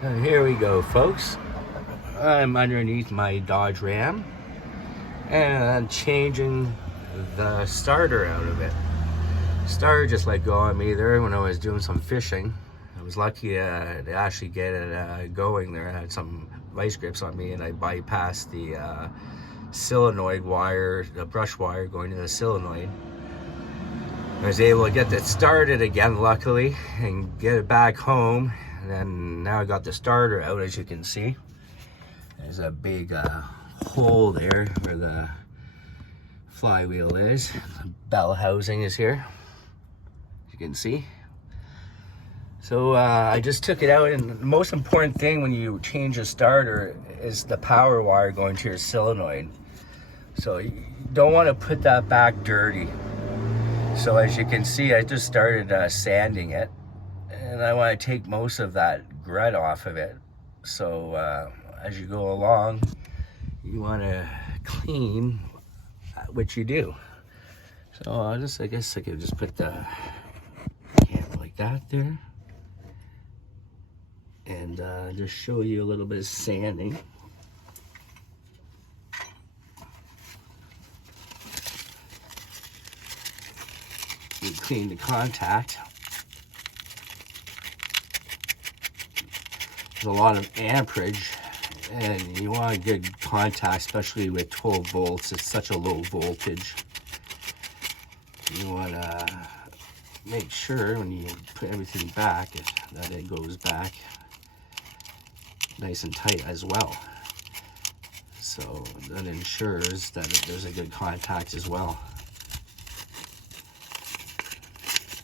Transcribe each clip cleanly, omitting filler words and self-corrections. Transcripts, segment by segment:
Here we go, folks. I'm underneath my Dodge Ram and I'm changing the starter out of it. Starter just let go on me there when I was doing some fishing. I was lucky to actually get it going there. I had some vice grips on me and I bypassed the solenoid wire, the brush wire going to the solenoid. I was able to get it started again, luckily, and get it back home. And then now I got the starter out, as you can see. There's a big hole there where the flywheel is. The bell housing is here, as you can see. So I just took it out, and the most important thing when you change a starter is the power wire going to your solenoid. So you don't want to put that back dirty. So as you can see, I just started sanding it, and I want to take most of that grit off of it. So as you go along, you want to clean what you do. So I guess I could just put the camera like that there, and just show you a little bit of sanding. You clean the contact. There's a lot of amperage, and you want a good contact, especially with 12 volts. It's such a low voltage. You want to make sure when you put everything back that it goes back nice and tight as well. So that ensures that there's a good contact as well.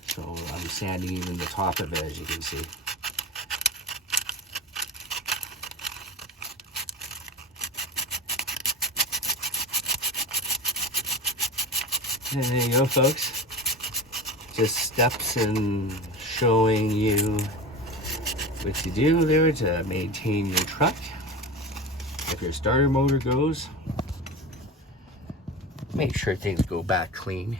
So I'm sanding even the top of it, as you can see. And there you go, folks. Just steps in showing you what you do there to maintain your truck. If your starter motor goes, make sure things go back clean.